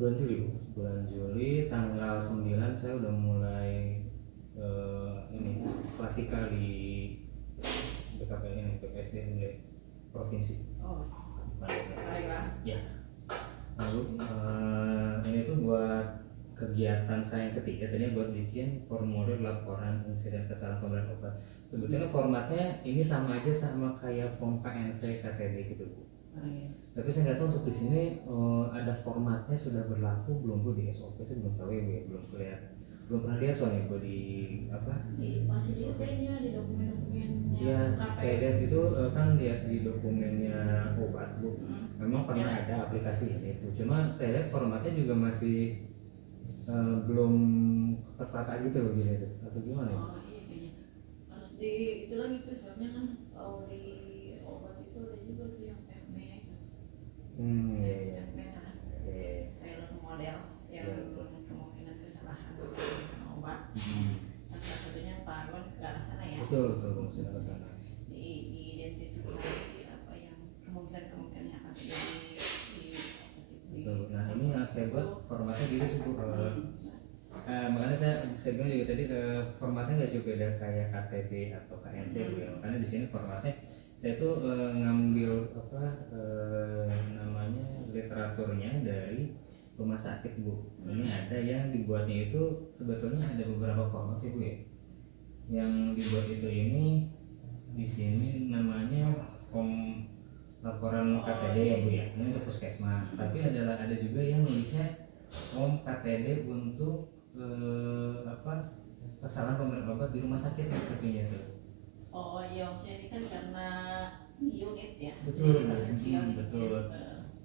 bulan Juli Bu. Bulan Juli tanggal 9 saya udah mulai ini klasikal di BKPN ini BPSD ini provinsi. Oh, baiklah. Ya. Lalu ini tuh buat kegiatan saya yang ketiga tadinya buat bikin formulir laporan insiden kesalahan pemberian obat. Sebetulnya formatnya ini sama aja sama kayak form KNC KTD gitu Bu. Tapi saya nggak tahu untuk di sini ada formatnya sudah berlaku belum Bu di SOP, saya belum tahu ya Bu ya, belum kelihatan, belum pernah lihat soalnya Bu di apa Masih juga kayaknya di dokumen-dokumennya. ya saya lihat itu kan lihat di dokumennya obat Bu, memang pernah ada aplikasi ini Bu, cuma saya lihat formatnya juga masih belum tertata gitu loh gitu atau gimana ya? Oh iya kayaknya harus di itu lagi tuh, soalnya kan kalau di obat itu ada juga tuh yang FME. Iya. Film model yang kemungkinan kesalahan obat. Salah satunya Pak Iwan ke arah sana ya. Betul, sudah ke sana. Diidentifikasi apa yang kemungkinan yang akan terjadi di Betul. Nah ini yang saya buat formatnya gitu sih Bu. Makanya saya bilang juga tadi formatnya nggak juga beda kayak KTB atau KNC Bu ya. Makanya di sini formatnya saya tuh ngambil apa namanya literaturnya dari rumah sakit Bu. Ini ada yang dibuatnya itu sebetulnya ada beberapa format sih Bu ya. Yang dibuat itu ini di sini namanya form laporan KTD ya Bu ya. Ini untuk puskesmas. Tapi ada juga yang nulisnya form KTD untuk apa kesalahan pemberian obat di rumah sakit tapi tuh. Oh iya, maksudnya ini kan karena unit ya. Betul, betul.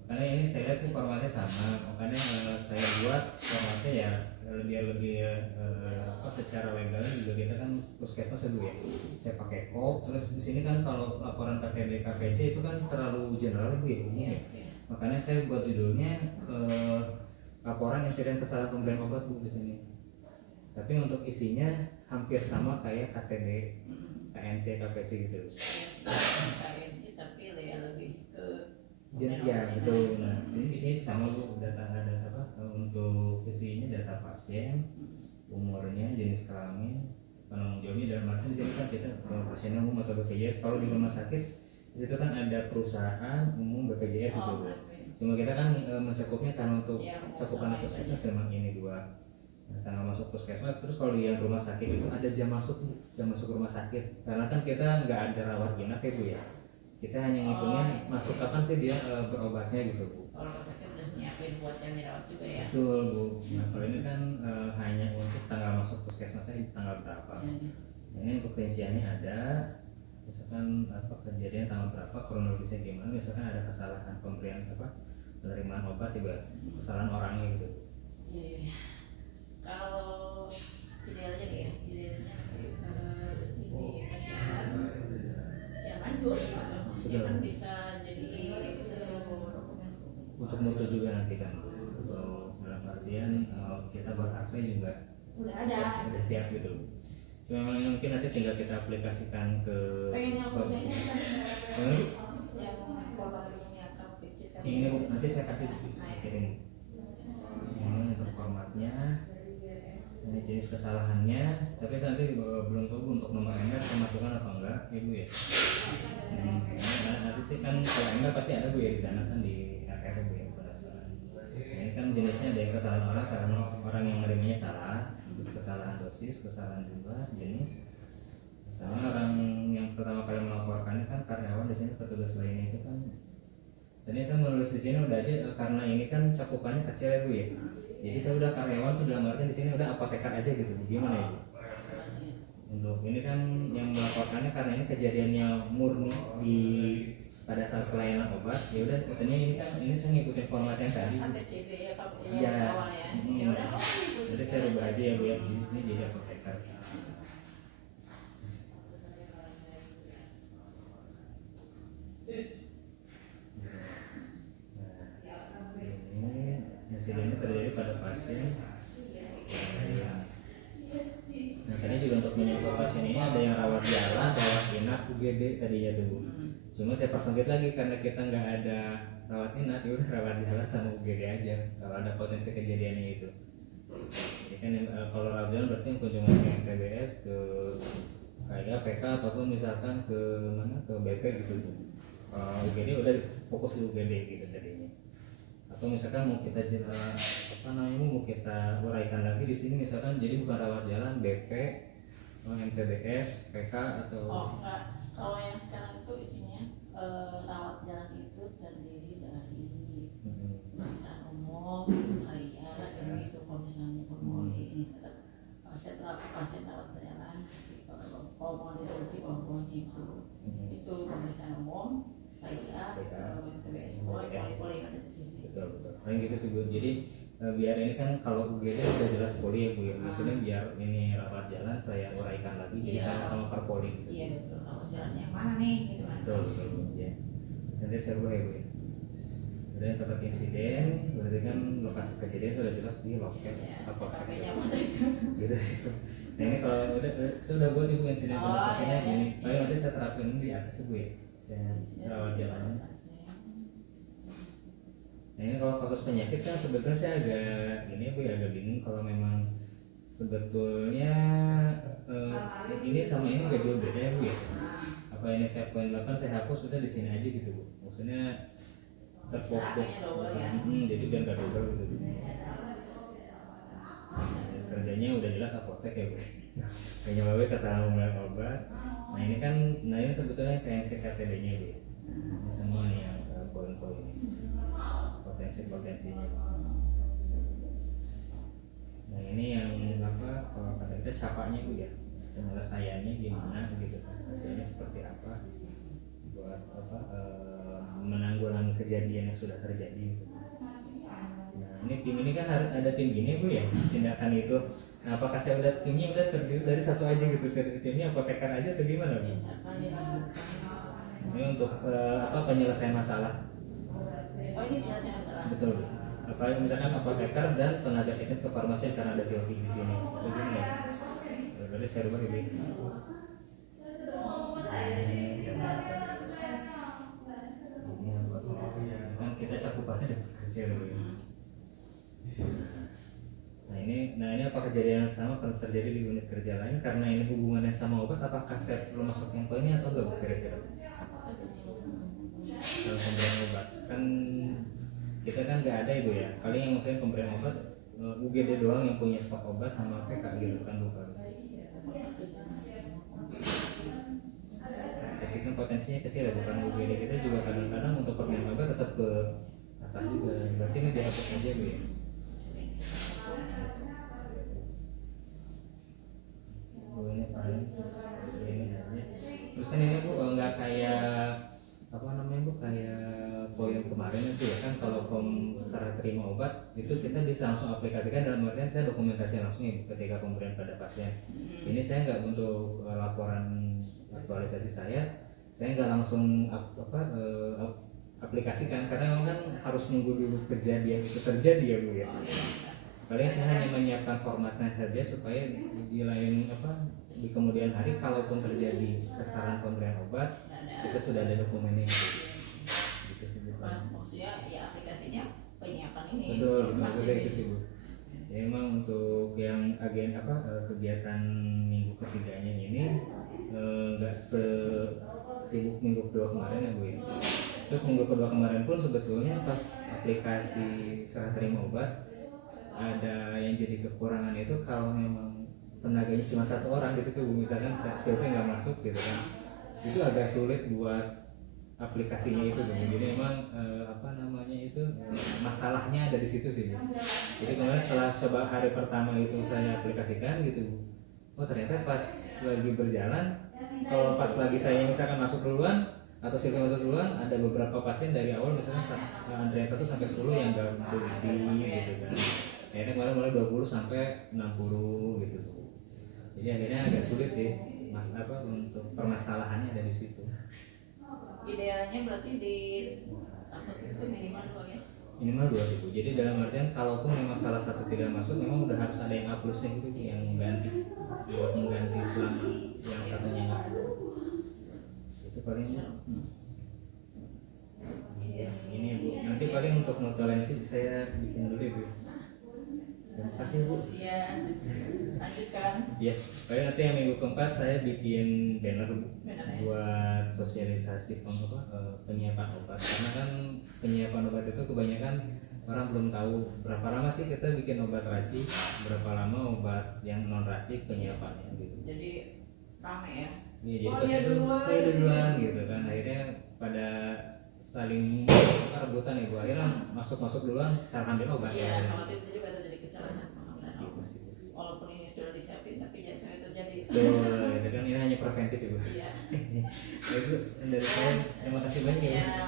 Karena ini saya lihat sih formatnya sama, makanya saya buat formatnya ya lebih secara legal juga kita kan puskesmas ya, saya pakai kop. Terus di sini kan kalau laporan KTB KPC itu kan terlalu general Bu ya, umum ya. Makanya saya buat judulnya laporan insiden kesalahan pemberian obat Bu di sini. Tapi untuk isinya hampir sama kayak KTB, KNC, KPC gitu. KNC tapi ya lebih ke ya betul. Nah ini di sini sama Bu, data apa untuk isinya data pasien, umurnya, jenis kelamin, penanggung jawabnya. Dalam arti di sini kan kita pasiennya umum atau BPJS. Kalau di rumah sakit di situ kan ada perusahaan umum BPJS gitu Bu. Cuma kita kan mencukupnya karena untuk cakupan puskesmas memang ini dua tanggal masuk puskesmas. Terus kalau yang rumah sakit itu ada jam masuk rumah sakit, karena kan kita nggak ada rawat inap ya Bu ya, kita hanya ngitungnya masuk kapan sih dia berobatnya gitu Bu. Kalau rumah sakit udah nyiapin buat yang dirawat juga ya. Betul Bu. Nah kalau ini kan hanya untuk tanggal masuk puskesmasnya di tanggal berapa. Ini untuk rinciannya ada, misalkan apa kejadian tanggal berapa, kronologisnya gimana, misalkan ada kesalahan pemberian apa penerimaan obat tiba kesalahan orangnya gitu. Iya. Kalau idealnya nih ya, idealnya ini kerjaan yang lanjut, maksudnya kan bisa jadi untuk mutu juga nanti kan, untuk dalam artian kita buat akte juga udah siap gitu. Cuma mungkin nanti tinggal kita aplikasikan ke ini Bu, nanti saya kasih kirim ini untuk formatnya, ini jenis kesalahannya. Tapi saya nanti belum tahu untuk nomor ember saya masukkan apa enggak ya Bu ya. Nanti sih kan kalau ember pasti ada Bu ya di sana kan di RR Bu ya. Ini kan jenisnya ada yang kesalahan orang yang menerimanya salah, terus kesalahan dosis, kesalahan jumlah, jenis. Misalnya orang yang pertama kali melaporkannya kan karyawan, di sini petugas lainnya itu kan. Tadi saya menulis di sini udah aja karena ini kan cakupannya kecil ya Bu ya. Jadi saya udah karyawan tuh dalam arti di sini udah apoteker aja gitu. Gimana ya Bu? Untuk ini kan yang melaporkannya karena ini kejadiannya murni di pada saat pelayanan obat. Ya udah katanya ini kan ini saya ngikutin format yang tadi. Iya. Jadi saya rubah aja ya Bu ya. Ini jadi apoteker. Insiden terjadi pada pasien. Nah tadi juga untuk menyangkut pasien ini ada yang rawat jalan, rawat inap, UGD tadi ya tuh. Cuma saya persempit lagi karena kita nggak ada rawat inap, ya udah rawat jalan sama UGD aja kalau ada potensi kejadiannya itu. Jadi kan kalau rawat jalan berarti yang kunjungan ke MTBS, ke kayak VK ataupun misalkan ke mana, ke BP gitu. UGD udah fokus di UGD gitu tadinya. Atau misalkan mau kita apa namanya, mau kita uraikan lagi di sini misalkan jadi bukan rawat jalan, BP, MTBS, PK atau Oh enggak, kalau yang sekarang itu ininya rawat jalan itu terdiri dari pemeriksaan umum, harian, yang itu kalau misalnya pemulih ini tetap pasien rawat jalan, kalau mau direvisi bawahnya itu pemeriksaan umum, harian, MTBS, poli ada di sini. betul. Paling gitu sih Bu. Jadi biar ini kan kalau UGD udah jelas poli ya Bu ya. Maksudnya biar ini rawat jalan saya uraikan lagi jadi sama-sama per poli gitu. Iya betul. Rawat jalan yang mana nih gitu kan. Betul Bu ya. Nanti saya ubah ya Bu ya. Kemudian tempat insiden, berarti kan lokasi kejadian sudah jelas di loket apa KP-nya gitu sih. Nah ini kalau udah sudah buat sih Bu insiden lokasinya gini. Paling nanti saya terapin di atas Bu ya. Saya rawat jalannya. Nah ini kalau kasus penyakit kan sebetulnya saya agak ini Bu ya, agak bingung kalau memang sebetulnya ini sama ini gak jauh beda ya Bu ya. Apa ini saya poin 8 saya hapus sudah di sini aja gitu Bu. Maksudnya terfokus jadi biar gak double gitu. Kerjanya udah jelas apotek ya Bu. Hanya bawa kesalahan pembelian obat. Nah ini kan, nah ini sebetulnya kayak CKTD-nya Bu. Ini semua nih yang poin-poin potensinya. Nah ini yang apa kalau kata kita capaknya Bu ya, penyelesaiannya gimana gitu kan, hasilnya seperti apa buat apa menanggulangi kejadian yang sudah terjadi gitu. Nah ini tim ini kan harus ada tim gini Bu ya, tindakan itu. Nah, apakah saya udah timnya udah terdiri dari satu aja gitu, timnya apoteker aja atau gimana Bu? Ini untuk apa penyelesaian masalah. Oh ini penyelesaian masalah. Betul. Apa misalkan apoteker dan tenaga teknis kefarmasian karena ada Silvi di sini. Begini ya. Berarti saya rubah ini. Kan kita cakupannya dapat kecil ya. Nah ini apa kejadian yang sama kalau terjadi di unit kerja lain karena ini hubungannya sama obat, apakah saya perlu masuk yang poinnya atau enggak kira-kira? Kalau pemberian obat kan kita kan nggak ada Ibu ya, paling yang maksudnya pemberian obat UGD doang yang punya stok obat sama VK gitu kan bukan. Tapi kan potensinya kecil ya, bukan UGD kita juga kadang-kadang untuk pemberian obat tetap ke atas juga, berarti ini dihapus aja Bu ya. Bu ini paling ini aja. Terus kan ini Bu nggak kayak apa namanya Bu, kayak poin kemarin itu ya kan, kalau form serah terima obat itu kita bisa langsung aplikasikan, dalam artian saya dokumentasi langsung ya ketika pemberian pada pasien. Ini saya nggak untuk laporan aktualisasi saya nggak langsung aplikasikan karena memang kan harus nunggu dulu kejadian itu terjadi ya Bu ya. Paling saya hanya menyiapkan formatnya saja supaya di lain apa di kemudian hari kalaupun terjadi kesalahan pemberian obat kita sudah ada dokumennya gitu sih Bu. Maksudnya ya aplikasinya penyiapan ini. Betul, maksudnya itu sih Bu. Ya emang untuk yang agen kegiatan minggu ketiganya ini nggak sibuk minggu kedua kemarin ya Bu ya. Terus minggu kedua kemarin pun sebetulnya pas aplikasi serah terima obat ada yang jadi kekurangan itu kalau memang tenaganya cuma satu orang di situ Bu, misalkan Silvi nggak masuk gitu kan, itu agak sulit buat aplikasinya itu Bu. Jadi memang masalahnya ada di situ sih Bu. Jadi kemarin setelah coba hari pertama itu saya aplikasikan gitu Bu, oh ternyata pas lagi berjalan, kalau pas lagi saya misalkan masuk duluan atau Silvi masuk duluan, ada beberapa pasien dari awal misalnya antrian 1 sampai 10 yang nggak berisi gitu kan. Akhirnya kemarin mulai 20 sampai 60 gitu tuh. Jadi akhirnya agak sulit sih untuk permasalahannya ada di situ. Idealnya berarti di apotek itu minimal 2 ya? Minimal 2 sih Bu. Jadi dalam artian kalaupun memang salah satu tidak masuk, memang udah harus ada yang A plusnya gitu yang mengganti, buat mengganti selama yang satunya nggak ada. Itu paling untuk notulensi saya bikin dulu ibu. Terima kasih bu. Iya, lanjutkan. Ya, paling nanti yang minggu keempat saya bikin banner bu, Benar ya? buat sosialisasi penyiapan obat. Karena kan penyiapan obat itu kebanyakan orang belum tahu berapa lama sih kita bikin obat racik, berapa lama obat yang non racik penyiapannya gitu. Jadi rame ya. Iya, jadi Oh, pas dia itu duluan, dia duluan gitu. gitu kan, akhirnya pada saling rebutan ibu, akhirnya masuk duluan sarapan obat Iya, ya. kalau itu juga terjadi kesalahan pengambilan Gitu obat. sih. Walaupun ini sudah disiapin, tapi jangan sampai terjadi. Betul, itu kan ini hanya preventif ibu. Iya. Itu dari saya, terima kasih banyak ya. Iya,